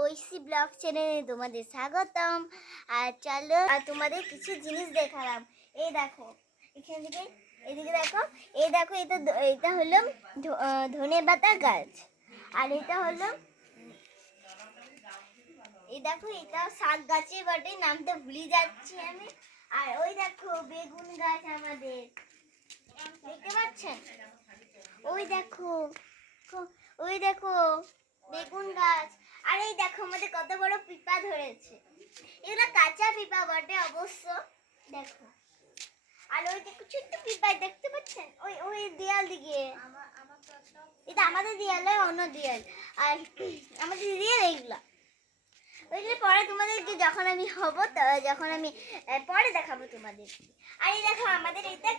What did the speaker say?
Oishi blog চ্যানেলে তোমাদের স্বাগতম। আর চলো, আর তোমাদের কিছু জিনিস দেখালাম। এই দেখো, এখান থেকে এদিকে দেখো, এই দেখো, এটা এটা হলো ধনে পাতা গাছ। আর এটা হলো, এই দেখো, এটা শাক গাছের বটে নামটা ভুলে যাচ্ছি আমি। আর ওই দেখো, বেগুন গাছ আমাদের। দেখতে পাচ্ছেন? ওই দেখো ওই দেখো বেগুন গাছ। আর এই দেখো আমাদের কত বড় পিপা ধরেছে। এগুলো কাঁচা পিপা বটে অবশ্য দেখো। আর ওই দেখো ছোট্ট পিপা দেখতে পাচ্ছেন? ওই ওই দেয়াল দিকে। এটা আমাদের দেয়াল নয় অন্য দেয়াল। আর আমাদের দেয়াল এইগুলা। ওইগুলো পরে তোমাদেরকে যখন আমি হব তা- যখন আমি পরে দেখাবো তোমাদের আর এই দেখো আমাদের এটা